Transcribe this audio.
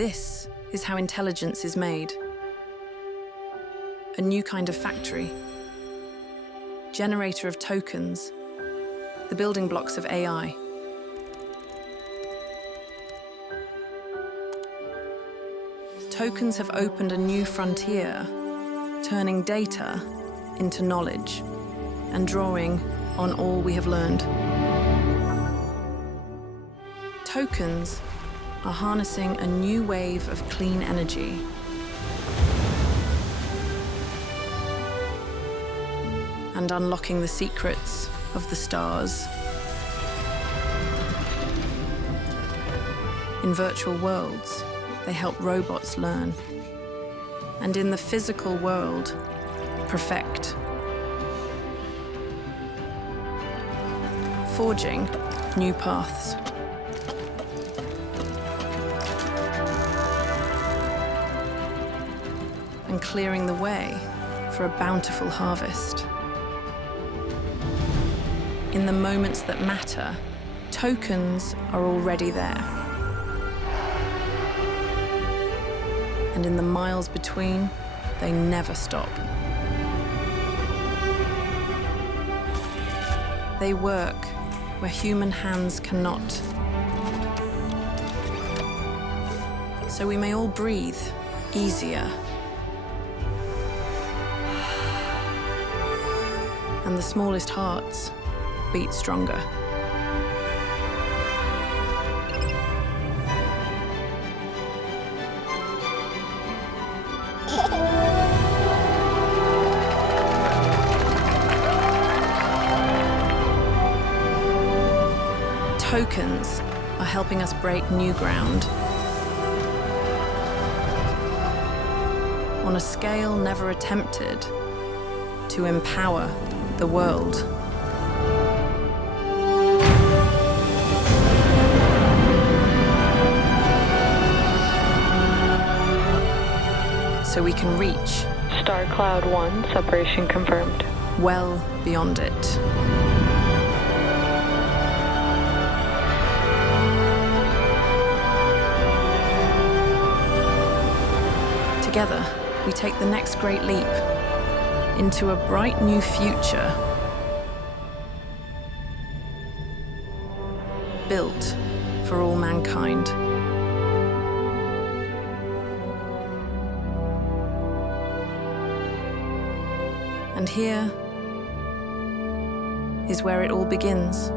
This is how intelligence is made. A new kind of factory. Generator of tokens. The building blocks of AI. Tokens have opened a new frontier, turning data into knowledge and drawing on all we have learned. Tokens are harnessing a new wave of clean energy. And unlocking the secrets of the stars. In virtual worlds, they help robots learn. And in the physical world, perfect. Forging new paths. And clearing the way for a bountiful harvest. In the moments that matter, tokens are already there. And in the miles between, they never stop. They work where human hands cannot. So we may all breathe easier. And the smallest hearts beat stronger. Tokens are helping us break new ground. On a scale never attempted, to empower the world. So we can reach Star Cloud 1, separation confirmed. Well beyond it. Together, we take the next great leap into a bright new future built for all mankind. And here is where it all begins.